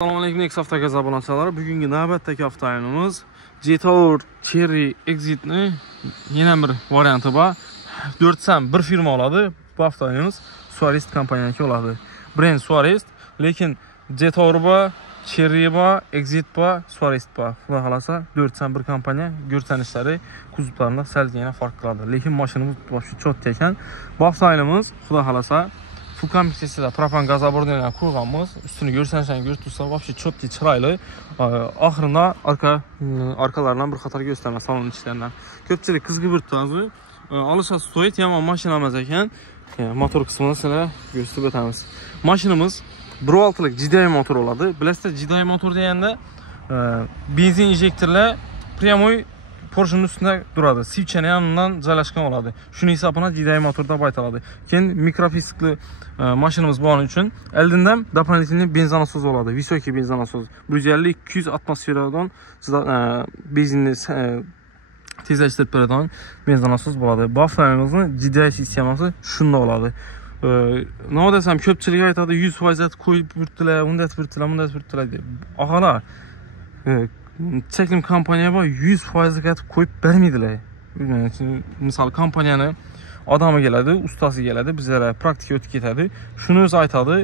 Assalomu alaykum, next haftaga abonatçılar. Bugungi navbatdagi avtomobilimiz Jetour Cherry Exit'ni yana bir varianti bor. 4 bir firma oladi. Bu avtomobilimiz Suarist kompaniyasi oladi. Brand Suarist, lekin Jetour bor, Cherry bor, Exit bor, Suarist bor. Xudo xolasa 4 bir kompaniya ko'rsanishlari kuzovlarida salgina farq qiladi. Lekin mashinamiz boshqa cho'tda ekan. Bu avtomobilimiz xudo xolasa Full komplektsida propan gaz obordinalarni qo'yganmiz. Ustini ko'rsangiz tursa, вообще cho'tki chiroyli. Oxirida orqalaridan bir qator gösterma salon ichlaridan. Ko'pchilik qizg'ib o'tdi. Olishasi stoyt, yomon mashina emas ekan. Motor qismini sizlarga ko'rsatib o'tamiz. Mashinamiz 1.6lik GDI motor oladi. Bilasizlar, GDI motor deganda benzin injektorlar прямой Porsche'nin üstünde duradi. Sivchani yanından joylashgan oladi. Shuni hisobini GDI motorda aytiladi. Keyin mikrofiskli mashinamiz bo'lgani uchun oldindan дополнительный benzinasoz oladi. Visoki benzinasoz. 150-200 atmosferadan benzinni tezlashtirib beradigan benzinasoz bo'ladi. Bu avtomobilimizning GDI sistemasi shunda oladi. Nima desam, ko'pchilik aytadi 100% qo'yib yurtdilar, unda yurtdilar deb. Og'alar, Çeklim kompaniya bor, 100% qatib qo'yib bermaydilar. Misol kompaniyani odami keladi, ustasi keladi, bizlarga praktika o'tib ketadi. Shuni o'zi aytadi,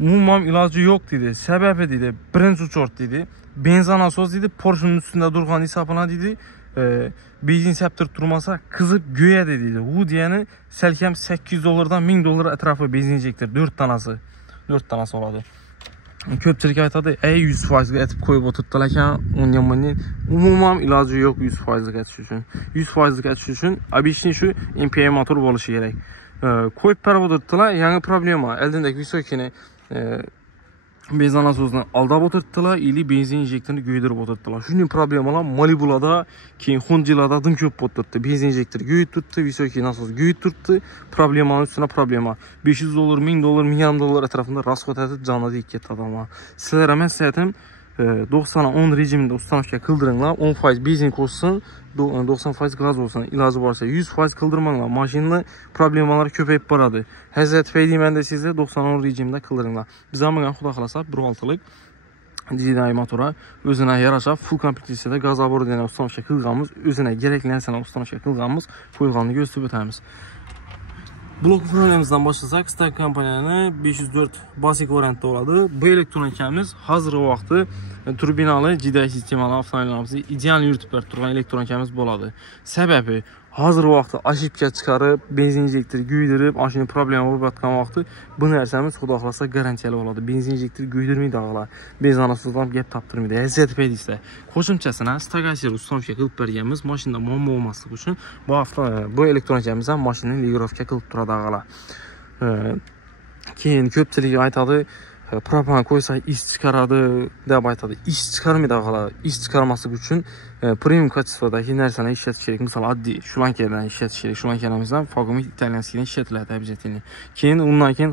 umuman iloji yo'q dedi. Sababi dedi, birinchi uchort dedi. Benzinasoz dedi, Porsche'nin üstünde durgan hisobına dedi. Benzin septirib turmasa qizib go'yadi dedi. U degani salkam $800 $1000 atrofi benzin injektor 4 tanasi oladi. Ko'pchilik aytadi, 100% ga aytib qo'yib o'tirdilar ekan, unga umuman iloji yo'q 100% ga aytish uchun. 100% ga aytish uchun обычный shu MPI motor bo'lishi kerak. Qo'yib berib o'tirdilar, yangi problema. Oldindagi visokini benzinasozni aldab o'tirdilar, ili benzin injektorini go'ydirib o'tirdilar. Shuning problemalar Malibu'larda, keyin Hondi'larda dim ko'p o'tirdi. Benzin injektori go'yib turibdi, visoki nasos go'yib turibdi. Problemaning üstüne problema. $500, $1000, $1000 atrofida rasxod etib jonida ketdi odamlar. Sizlarga maslahatim 90-10 rejimida ustanovka qildiringlar, 10% benzin qo'shsin, 90% gaz bo'lsin. Iloji bo'lsa 100% qildirmanglar. Mashinani problemalari ko'payib boradi. Hazrat deyman desangizlar 90-10 rejimida qildiringlar. Biz ham xudo xolasa 1.6lik GDI motora o'zina yarasha full komplektsida gaz obordinalarni ustanovka qilganmiz, o'zina kerakli narsalarni ustanovka qilganmiz, qo'yganini ko'rsatib o'tamiz. Blok uqralamizdan boshlasak, Stark kompaniyani 504 basic variantda oladi. Bu elektronikamiz hozirgi vaqtda turbinali GDI sistemali avtomobillarimizni ideal yuritib berib turgan elektronikamiz bo'ladi. Sababi hozirgi vaqtda ошибка chiqarib, benzin injektori go'ydirib, mashina problema bo'lib yotgan vaqtda bu narsamiz xudo xolasa garantiyali bo'ladi. Benzin injektori go'ydirmaydi og'lar. Benzinasozdan gap toptirmaydi. Hazrat deysiz. Qo'shimchasini stagasiya ustanovka qilib berganmiz, mashinada muammo bo'lmasligi uchun bu elektronikamiz ham mashinani legirovka qilib turadi og'lar. Keyin ko'pchilik aytadi, propan qo'ysak is chiqaradi deb aytadi. Is chiqarmaydi og'lar. Is chiqarmasligi uchun premium kачестводagi narsani ishlatish kerak. Misol oddiy shlankadan ishlatish kerak. Shlankamizdan Fogomit italyanskidan ishlatiladi обязательно. Keyin undan keyin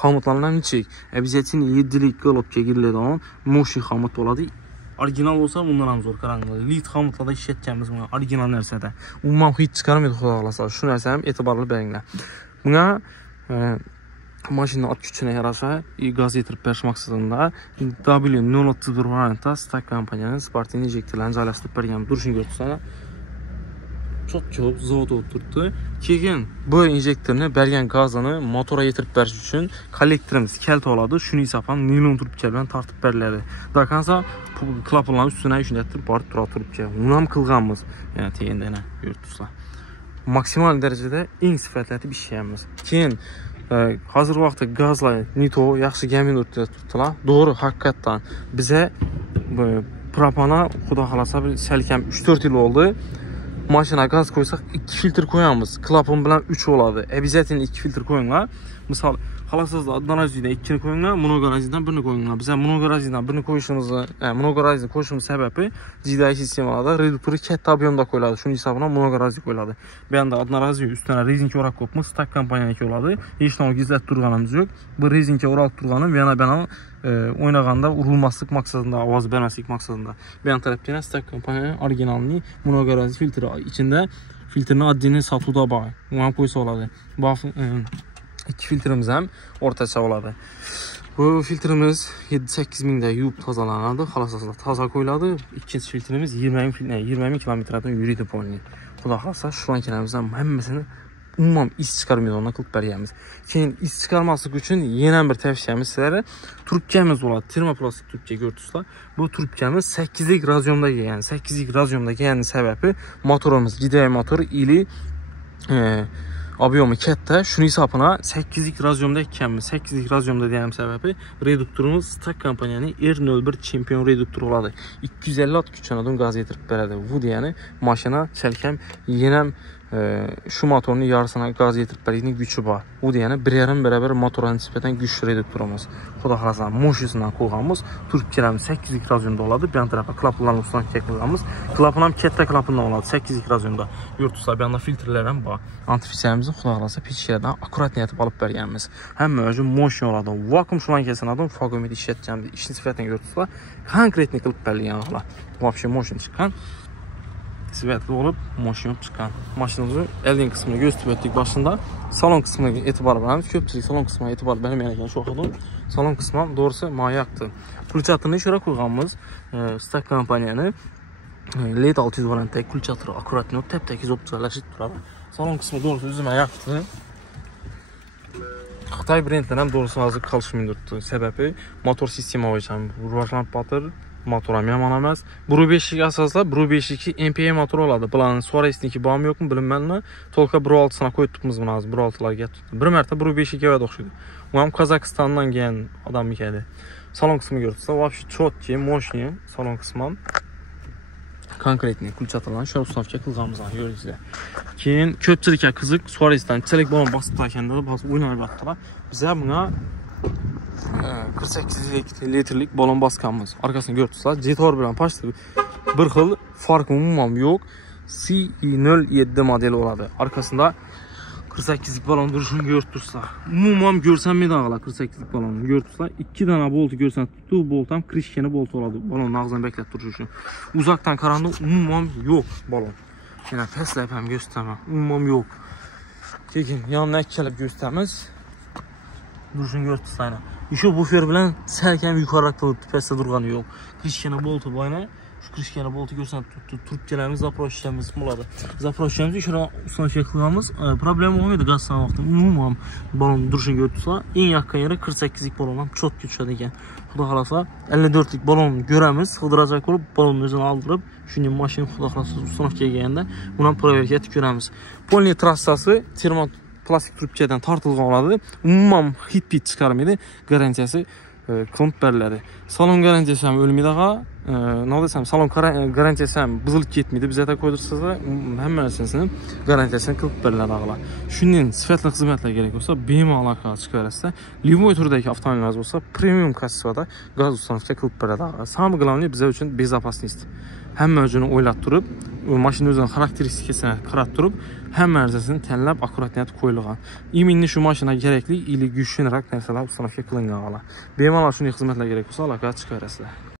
xomutlardan nechik обязательно 7lik golobga giriladigan moshi xomut bo'ladi. Original bo'lsa bundan ham zo'r qaranglar. Lit xomutlarda ishlatganmiz buni original narsada. Umuman hech chiqarmaydi xudo xolasa. Shu narsa ham e'tiborli beringlar. Bunga mashina ot kuchini yarasha gaz yetirib berish maqsadida W031 variantda Stark kompaniyaning sportli injektorlarini joylashtirib bergan. Turishini ko'rsatsa, cho'q zavod o'tiribdi. Keyin bu injektorni bergan gazini motorga yetirib berish uchun kollektorimiz kalta oladi. Shuni hisoban nilon trubka bilan tortib beriladi. Dakansa klapanlarning ustidan shunday borib turadi trubka. Uni ham qilganmiz. Yana teganda ko'rsatsa. Maksimal darajada eng sifatli bir ishlaymiz. Keyin hozirgi vaqtda gazlar Nito yaxshi gamin o'ttirdilar. To'g'ri, haqiqatan biza propana xudo xolasa salkam 3-4 yil oldi. Mashina gaz qo'ysak 2 filtr qo'yamiz. Klapan bilan 3 bo'ladi. Обязательно 2 filtr qo'yinglar. Misol, xohlasangiz одноразовый 2 ni qo'yinglar, mnogoraziydan 1 ni qo'yinglar. Biz ham mnogoraziydan 1 ni qo'yishimiz sababi GDI sistemalarda reduktori katta ob'yomda qo'yiladi. Shuning hisobidan mnogoraziy qo'yiladi. Bu yerda одноразовый ustidan rezinka o'rab qo'yibmiz. Stark kompaniyaniki bo'ladi. Hech narsa gizlatib turganimiz yo'q. Bu rezinka o'ralib turganim yana o'ynaganda urilmaslik maqsadida, ovoz bermaslik maqsadida. Bu ham tarafdan Stark kompaniyaning originalini mnogoraziy filtri ichida filtrni oddini sotuvda bor. Uni ham qo'ysa oladi. Bu ikki filtrimiz ham o'rtacha bo'ladi. Bu filtrimiz 7-8 mingda yuvib tozalanadi, xolos aslında toza qo'yiladi. İkinci filtrimiz 20 kilometrdan yuriydi polni. Xudo xolasa shu makinamizdan hammasini umuman is chiqarmaydi, ona qilib berganmiz. Keyin is chiqarmaslik uchun yana bir tavsiyamiz sizlarga trubkamiz bo'ladi. Termoplastik trubka ko'rdingizlar. Bu trubkamiz 8lik razyomdagi, ya'ni 8lik razyomdagi, ya'ni sababi motorimiz GDI motor ili obyomi katta, shuning hisobina 8lik razyomda ekanmiz. 8lik razyomda degan sababi reduktorimiz Stak kompaniyaning R01 Champion reduktori bo'ladi. 250 ot kuchlanadigan gaz yetirib beradi. Bu degani mashina chalkam yana shu motorning yarısına gaz yetirib beradigan kuchi bor. Bu degani 1,5 barabar motorga nisbatan kuchli reduktorimiz. Xudo xolasa moshisidan qo'yganmiz. Turibchilarimiz 8lik razyomda bo'ladi. Bu tarafa klapanlarni ustidan qilamiz. Klapan ham katta klapandan bo'ladi 8lik razyomda. Yurtsa bu yerda filtrlar ham bor. Antifrizimizni xudo xolasa pechlardan akkurat etib olib berganmiz. Hamma uchun motion oladi. Vakuum shlangasini adam fagomet ishlatganmiz. Ishni sifatini yurtsa konkretni qilib berilgan hola. Вообще motion chiqqan. Sifatli bo'lib mashina chiqqan. Mashinamizni eldin qismini ko'rsatib o'tdik boshida. Salon qismiga e'tibor beramiz. Ko'pchilik salon qismiga e'tibor bermagan ekan shu vaqtda. Salon qismi ham to'g'risi moyaqdi. Kulchatini shura qo'yganmiz. Stak kompaniyani LED 600 variantdagi kulchatlar akkuratni tap-takiz optiyalashib turadi. Salon qismi to'g'risi o'zim yoqdi. Xitoy brendlari ham to'g'risi hozir qolishmaydi. Sababi motor sistema bo'yicha rivojlanib motor ham yomon emas. Bru 5 ga asoslab Bru 5 MPA motor oladi. Bularning Suarez'niki bormi yo'qmi bilmayman. Tolka Bru 6 qo'yib turibmiz buni hozir Bru 6 larga. Bir marta Bru 5 ga o'xshaydi. U ham Qozog'istondan kelgan odam ekan. Salon qismiga ko'rsa, вообще четкий, мощный salon qismi ham konkretni kulchatlarni shu ustavga qilganmiz, ko'ringizlar. Keyin ko'pchilikka qiziq, Suarez'dan chalik bo'lib bosib turganda bosib o'ynayaptilar. Biz ham bunga 48 litrlik balon bosganmiz. Orqasini ko'rsatsa, Jetor bilan pashta bir xil farqi umuman yo'q. C07 modeli bo'ladi. Orqasida 48 lik balon durishini ko'rsatsa, umuman ko'rsanmaydi og'lar 48 lik balonni ko'rsatsa, 2 dona bolti ko'rsatdi. Bolt ham krishkani bolt bo'ladi. Balonni og'zdan beklab turish uchun. Uzoqdan qaraganda umuman yo'q balon. Yana pastlab ham ko'rsataman. Umuman yo'q. Keyin yondan ikkilab ko'rsatamiz. Durishini ko'rsatsa, Şu bufer bilan salkam yuqoriroq turibdi, pastda turgani yo'q. Krishkani bolti bo'yna, shu krishkani bolti ko'rsatib turibdi. Trubkalarimiz zaproshchamiz bo'ladi. Zaproshchamizni shuna ustidan qilamiz. Problem bo'lmaydi gazdan vaqtda. Umuman balon durishini ko'rsatsa, eng yaqin yeri 48 lik balon ham chotga tushadi ekan. Xudo xolasa 54 lik balon ko'ramiz. Qidirajak bo'lib balonni o'zini oldirib, shuni mashina xudo xolasa ustidan kelganda, buni ham proverka etib ko'ramiz. Polni trassasi plastik trubkadan tortilgan oladi. Umuman hit-pit chiqarmaydi. Garantiyasi qilib beriladi. Salon garantiyasi ham o'lmaydi ha. Nima desam, salon garantiyasi ham buzilib ketmaydi. Biz aytib qo'ydirsizlar, hamma narsasini garantiyasini qilib beriladi og'lar. Shundan sifatli xizmatlar kerak bo'lsa, bemalol aloqa chiqarasizlar. Livoy turdagi avtomobillar bo'lsa, premium kassada gaz uстановка qilib beradi. Самое главное bizlar uchun безопасность. Hamma uchun o'ylab turib, mashina o'zining xarakteristikasini qarab turib, hamma narsasini tanlab akkuratniyat qo'yilgan. Iminni shu mashinaga kerakli ili kuchliroq narsalar uстановка qilingan og'lar. Bemalol shunday xizmatlar kerak bo'lsa, aloqa chiqarasizlar.